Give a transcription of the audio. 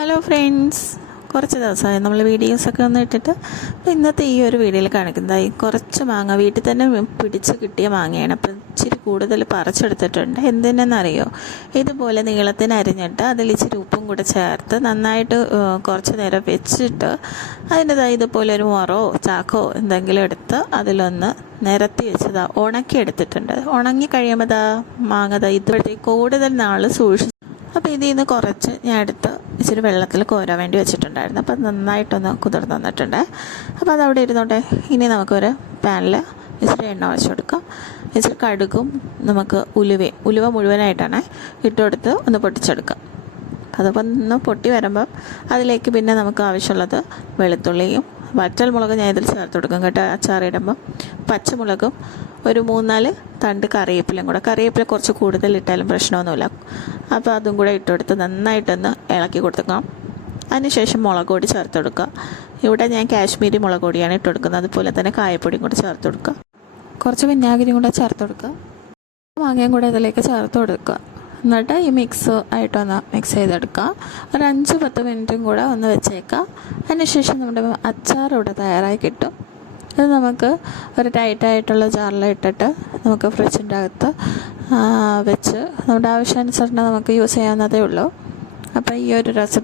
Hello friends, കുറച്ച് ദിവസമായി നമ്മൾ വീഡിയോസൊക്കെ ഒന്ന് ഇട്ടിട്ട്. അപ്പോൾ ഇന്നത്തെ ഈ ഒരു വീഡിയോയിൽ കാണിക്കുന്നതായി കുറച്ച് മാങ്ങ വീട്ടിൽ തന്നെ പിടിച്ച് കിട്ടിയ മാങ്ങയാണ്. അപ്പം ഇച്ചിരി കൂടുതൽ പറിച്ചെടുത്തിട്ടുണ്ട്. എന്തിനെന്നറിയോ, ഇതുപോലെ നീളത്തിന് അരിഞ്ഞിട്ട് അതിൽ ഇച്ചിരി ഉപ്പും കൂടെ ചേർത്ത് നന്നായിട്ട് കുറച്ച് നേരം വെച്ചിട്ട് അതിൻ്റെതായി ഇതുപോലെ ഒരു മുറോ ചാക്കോ എന്തെങ്കിലും എടുത്ത് അതിലൊന്ന് നിരത്തി വെച്ചതാ ഉണക്കി എടുത്തിട്ടുണ്ട്. ഉണങ്ങി കഴിയുമ്പോൾ മാങ്ങ ഇതുവഴത്തേക്ക് കൂടുതൽ നാൾ സൂക്ഷിച്ച്. അപ്പോൾ ഇതിൽ നിന്ന് കുറച്ച് ഞാൻ എടുത്ത് ഇച്ചിരി വെള്ളത്തിൽ കോരാൻ വേണ്ടി വെച്ചിട്ടുണ്ടായിരുന്നു. അപ്പോൾ നന്നായിട്ടൊന്ന് കുതിർന്ന് വന്നിട്ടുണ്ട്. അപ്പോൾ അതവിടെ ഇരുന്നോട്ടെ. ഇനി നമുക്കൊരു പാനിൽ ഇച്ചിരി എണ്ണ ഒഴിച്ച് കൊടുക്കാം. ഇച്ചിരി കടുകും നമുക്ക് ഉലുവ മുഴുവനായിട്ടാണ് ഇട്ടുകൊടുത്ത് ഒന്ന് പൊട്ടിച്ചെടുക്കാം. അതിപ്പോൾ ഒന്ന് പൊട്ടി വരുമ്പം അതിലേക്ക് പിന്നെ നമുക്ക് ആവശ്യമുള്ളത് വെളുത്തുള്ളിയും വറ്റൽമുളക് ഞാൻ ഇതിൽ ചേർത്ത് കൊടുക്കും കേട്ടോ. അച്ചാറിടുമ്പം പച്ചമുളകും ഒരു 3-4 തണ്ട് കറിവേപ്പിലയും കൂടെ. കറിവേപ്പില കുറച്ച് കൂടുതൽ ഇട്ടാലും പ്രശ്നമൊന്നുമില്ല. അപ്പോൾ അതും കൂടെ ഇട്ടുകൊടുത്ത് നന്നായിട്ടൊന്ന് ഇളക്കി കൊടുത്തേക്കാം. അതിനുശേഷം മുളക് പൊടി ചേർത്ത് കൊടുക്കുക. ഇവിടെ ഞാൻ കാശ്മീരി മുളക് പൊടിയാണ് ഇട്ട് കൊടുക്കുന്നത്. അതുപോലെ തന്നെ കായപ്പൊടിയും കൂടെ ചേർത്ത് കൊടുക്കുക. കുറച്ച് വിനാഗിരിയും കൂടെ ചേർത്ത് കൊടുക്കുക. മാങ്ങയും കൂടെ ഇതിലേക്ക് ചേർത്ത് കൊടുക്കുക. എന്നിട്ട് ഈ മിക്സ് ആയിട്ടൊന്ന് മിക്സ് ചെയ്തെടുക്കുക. ഒരു 5-10 മിനിറ്റും കൂടെ ഒന്ന് വെച്ചേക്കാം. അതിനുശേഷം നമ്മുടെ അച്ചാർ ഇവിടെ തയ്യാറായി കിട്ടും. അത് നമുക്ക് ഒരു ടൈറ്റായിട്ടുള്ള ജാറിൽ ഇട്ടിട്ട് നമുക്ക് ഫ്രിഡ്ജിൻ്റെ അകത്ത് വെച്ച് നമ്മുടെ ആവശ്യാനുസരണം നമുക്ക് യൂസ് ചെയ്യാവുന്നതേ ഉള്ളൂ. അപ്പോൾ ഈ ഒരു റെസിപ്പി